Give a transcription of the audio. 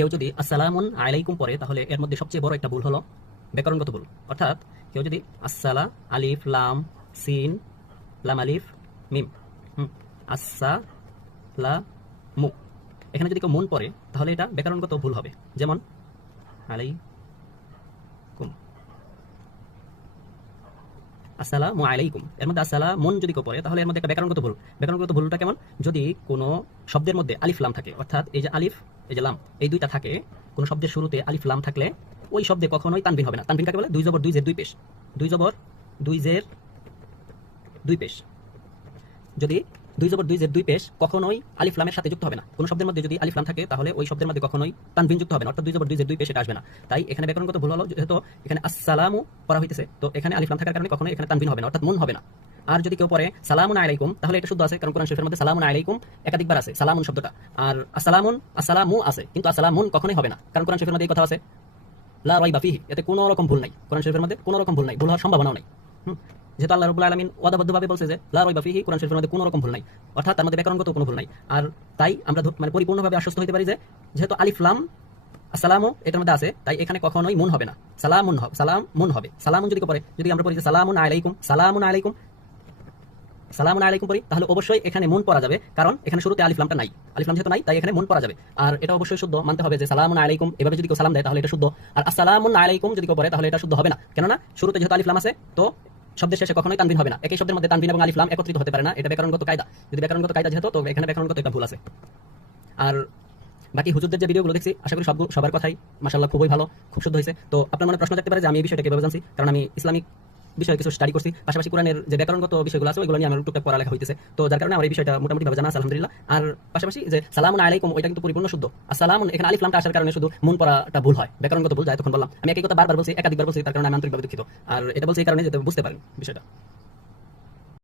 কেউ যদি আসসালামুন আলাইকুম পড়ে, তাহলে এর মধ্যে সবচেয়ে বড় একটা ভুল হলো ব্যাকরণগত ভুল। অর্থাৎ কেউ যদি আসসালা, আলিফ, লাম, সিন, লাম, আলিফ, মিম আসসা লা মু এখানে যদি কেউ মুন পড়ে, তাহলে এটা ব্যাকরণগত ভুল হবে। যেমন, আলাইকুম। আসসালামু আলাইকুম। এর মধ্যে আসসালাম মন যদি কেউ পড়ে, তাহলে এর মধ্যে একটা ব্যাকরণগত ভুল। ব্যাকরণগত ভুলটা কেমন? যদি কোনো শব্দের মধ্যে আলিফ, লাম থাকে, অর্থাৎ এই যে আলিফ এই যে লাম এই দুইটা থাকে, কোনো শব্দের শুরুতে আলিফ লাম থাকলে ওই শব্দে কখনোই তানবিন হবে না। তানবিন কাকে বলে? দুই জবর, দুই জের, দুই পেশ। দুই জবর, দুই জের, দুই পেশ। যদি দুই জবর, দুই জের, দুই পেশ কখনোই আলিফ লামের সাথে যুক্ত হবে না, কোনো শব্দের মধ্যে যদি আলিফ লাম থাকে, তাহলে ওই শব্দের মধ্যে কখনোই তানবিন যুক্ত হবে না, অর্থাৎ দুই জবর, দুই জের, দুই পেশ এটা আসবে না। তাই এখানে ব্যাকরণগত ভুল হলো, যেহেতু এখানে আসসালামু পড়া হইতেছে, তো এখানে আলিফ লাম থাকার কারণে কখনোই এখানে তানবিন হবে না, অর্থাৎ মুন হবে না। আর যদি কেউ পড়ে, সালামুন আলাইকুম, তাহলে এটা শুদ্ধ আছে, কারণ কোরআন শরীফের মধ্যে সালামুন আলাইকুম একাধিকবার আছে, সালামুন শব্দটা। আর আসসালামুন, আসসালামু আছে, কিন্তু আসসালামুন কখনোই হবে না, কারণ কোরআন শরীফের মধ্যে এই কথা আছে, লা রাইবা ফিহি, এতে কোনো রকম ভুল নাই, কোরআন শরীফের মধ্যে কোনো রকম ভুল নাই, ভুল হওয়ার সম্ভাবনাও নাই। যেহেতু আল্লাহ রবুল্লা আলমিন ওয়াদাবদ্ধভাবে বলছে যে, লা রাইবা ফিহি, কোরআন শরীফের মধ্যে কোনো রকম ভুল নাই, অর্থাৎ তার মধ্যে ব্যাকরণগত কোনো ভুল নাই, আর তাই আমরা মানে পরিপূর্ণভাবে আশ্বস্ত হতে পারি যে, যেহেতু আলিফ, লাম, আসসালামু এটার মধ্যে আছে, তাই এখানে কখনোই মুন হবে না, সালামুন হবে সালাম মুন হবে, সালামুন যদি পড়ে, যদি আমরা যে সালামুন আলাইকুম সালামুন আলাইকুম সালামুন আলাইকুম পড়ি তাহলে অবশ্যই এখানে মন পড়া যাবে, কারণ এখানে শুরুতে আলিফলামটা নাই। আলিফলাম যেহেতু নাই, তাই এখানে মন পড়া যাবে। আর এটা অবশ্যই শুদ্ধ, মানতে হবে যে সালামুন আলাইকুম, এভাবে যদি কেউ সালাম দেয়, তাহলে এটা শুদ্ধ। আর আসসালামুন আলাইকুম যদি কেউ পড়ে, তাহলে এটা শুদ্ধ হবে না। কেননা, শুরুতে যেহেতু আলিফলাম আছে, তো শব্দের শেষে কখনোই তানবিন হবে না। একই শব্দের মধ্যে তানবিন এবং আলিফলাম একত্রিত হতে পারে না। এটা ব্যাকরণগত কায়দা। যদি ব্যাকরণগত কায়দা যেহেতু, তো এখানে ব্যাকরণগত একটা ভুল আছে। আর বাকি হুজুরদের যে ভিডিওগুলো দেখছি, আশা করি সব সবার কথাই মাসাল্লাহ খুবই ভালো, খুব শুদ্ধ হয়েছে। তো আপনার মনে প্রশ্ন থাকতে পারে যে আমি এই বিষয়টা কীভাবে জানছি? কারণ আমি ইসলামিক বিষয়ে কিছু স্টাডি করছি। পাশাপাশি কোরআনের যে ব্যাকরণগত বিষয়গুলো আছে, ওইগুলো নিয়ে আমার টুকটাক পড়ালেখা হইতেছে। তো যার কারণে আমার এই বিষয়টা মোটামুটি ভাবে জানা আছে, আলহামদুলিল্লাহ। আর পাশাপাশি যে সালাম আলাইকুম, ওইটা কিন্তু পরিপূর্ণ শুদ্ধ। আর সালাম এখানে আলিফলামটা আসার কারণে শুধু মন পড়াটা ভুল হয়, ব্যাকরণগত ভুল যায় তখন বললাম। আমি একই কথা বারবার বলছি, একাধিকবার বলছি, তার কারণে আমি আন্তরিকভাবে দুঃখিত। আর এটা বলছি এই কারণে, যাতে বুঝতে পারেন বিষয়টা।